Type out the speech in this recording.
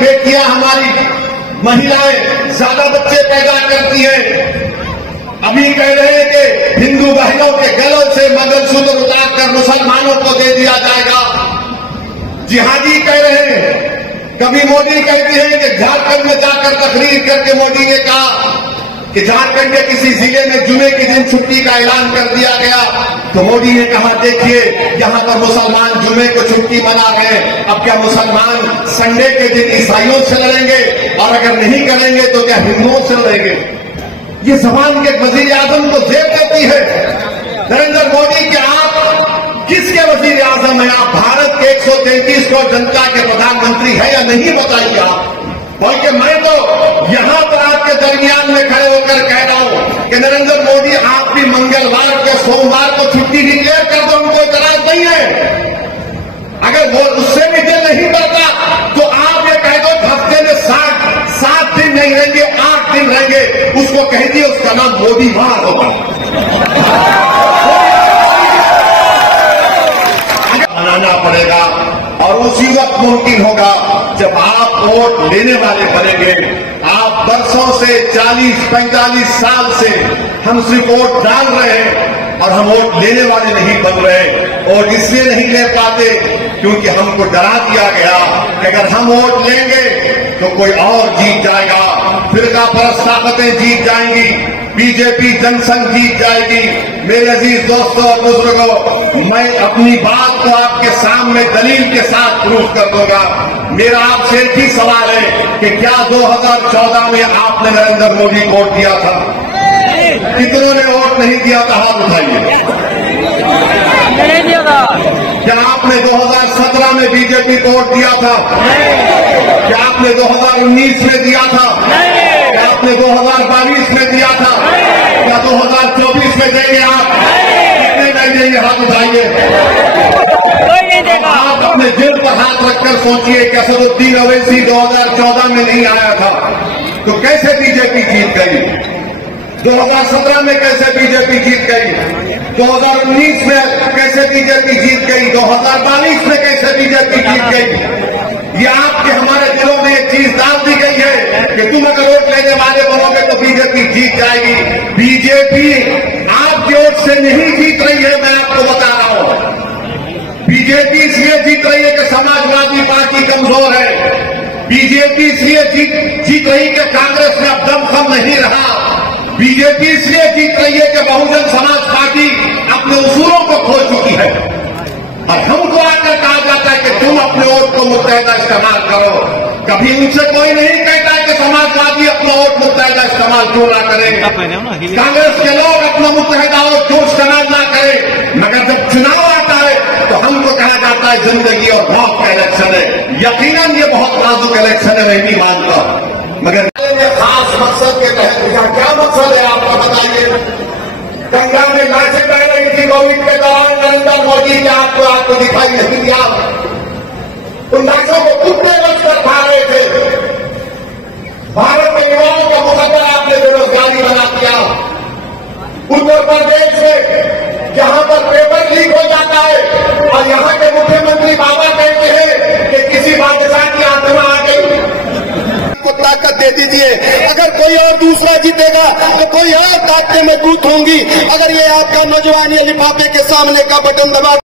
बेटियां, हमारी महिलाएं ज्यादा बच्चे पैदा करती हैं। अभी कह रहे हैं कि हिंदू बहनों के गलों से मंगलसूत्र उतारकर मुसलमानों को दे दिया जाएगा। जिहादी कह रहे हैं। कभी मोदी कहते हैं कि झारखंड में जाकर तकरीर करके मोदी ने कहा कि झारखंड के किसी जिले में जुमे के दिन छुट्टी का ऐलान कर दिया गया, तो मोदी ने कहा देखिए यहां पर मुसलमान जुमे को छुट्टी मना रहे हैं, अब क्या मुसलमान संडे के दिन ईसाइयों से लड़ेंगे, और अगर नहीं करेंगे तो क्या हिंदुओं से लड़ेंगे। ये जबान के वजीर आजम को जेब देती है। नरेंद्र मोदी के आप किसके वजीर आजम है? आप भारत के 133 करोड़ जनता के प्रधानमंत्री है या नहीं, बताइए आप। बल्कि मैं तो यहां पर आपके दरमियान में खड़े होकर कह रहा हूं कि नरेंद्र मोदी आप भी मंगलवार को सोमवार को छुट्टी डिक्लेयर कर दो, उनको इतराज नहीं है। अगर वो उससे भी दिल नहीं करता तो आप ये कह दो हफ्ते में 7 दिन नहीं रहेंगे, 8 दिन रहेंगे, उसको कह दिए उसका नाम मोदी वार होगा। बनाना पड़ेगा और उसी वक्त मुमकिन होगा जब आप वोट लेने वाले बनेंगे। आप बरसों से 40-45 साल से हम सिर्फ वोट डाल रहे हैं और हम वोट लेने वाले नहीं बन रहे, और इसलिए नहीं ले पाते क्योंकि हमको डरा दिया गया कि अगर हम वोट लेंगे तो कोई और जीत जाएगा, फिरका परस्त ताकतें जीत जाएंगी, बीजेपी जनसंघ जीत जाएगी। मेरे अजीज दोस्तों और बुजुर्गों, मैं अपनी बात को आपके सामने दलील के साथ प्रूफ कर दूंगा। मेरा आपसे एक ही सवाल है कि क्या 2014 में आपने नरेंद्र मोदी को वोट दिया था? कितनों ने वोट नहीं दिया था? हाथ उठाइए। क्या आपने 2017 में बीजेपी को वोट दिया था? क्या आपने 2019 में दिया था? क्या आपने 2022 में दिया था? क्या 2024 में देंगे आप? कितने नहीं देंगे? हाथ उठाइए। आप अपने दिल पर हाथ रखकर सोचिए कि असदुद्दीन ओवैसी 2014 में नहीं आया था तो कैसे बीजेपी जीत गई? 2017 में कैसे बीजेपी जीत गई? 2019 में कैसे बीजेपी जीत गई? 2022 में कैसे बीजेपी जीत गई? ये आपके हमारे दिलों में एक चीज डाल दी गई है कि तुम अगर वोट लेने वाले बनोगे तो बीजेपी जीत जाएगी। बीजेपी आपके वोट से नहीं जीत रही है, मैं आपको बता रहा हूं। बीजेपी इसलिए जीत रही है कि समाजवादी पार्टी कमजोर है। बीजेपी इसलिए जीत रही कि कांग्रेस में अब दमखम नहीं रहा। बीजेपी इसलिए जीत रही है कि बहुजन समाज पार्टी अपने उसूलों को खो चुकी है, और हमको आकर कहा जाता है कि तुम अपने वोट को मुत्तहदा इस्तेमाल करो। कभी उनसे कोई नहीं कहता है कि समाजवादी अपना वोट मुत्तहदा इस्तेमाल क्यों ना करें, कांग्रेस के लोग अपना मुत्तहदा वोट क्यों इस्तेमाल ना करें। मगर जब चुनाव आता है तो हमको कहा जाता है जिंदगी और मौत का इलेक्शन है। यकीनन ये बहुत नाजुक इलेक्शन है, मैं नहीं मानता, मगर खास मकसद के तहत क्या मकसद है आपको बताइए। गंगा में लाशें बह रही थी कोविड के दौरान, नरेंद्र मोदी ने आपको दिखाई नहीं दिया। उन लाशों को कुत्ते बचकर खा रहे थे। भारत के युवाओं का मुकद्दर आपने बेरोजगारी बना दिया। उत्तर प्रदेश में जहां पर पेपर लीक हो जाता है और यहां के मुख्यमंत्री बाबा कहते हैं कि किसी बादशाह की आत्मा आ गई, ताकत दे दीजिए। अगर कोई और दूसरा जीतेगा तो कोई और ताकतें मजबूत होंगी। अगर ये आपका नौजवान ये लिफाफे के सामने का बटन दबा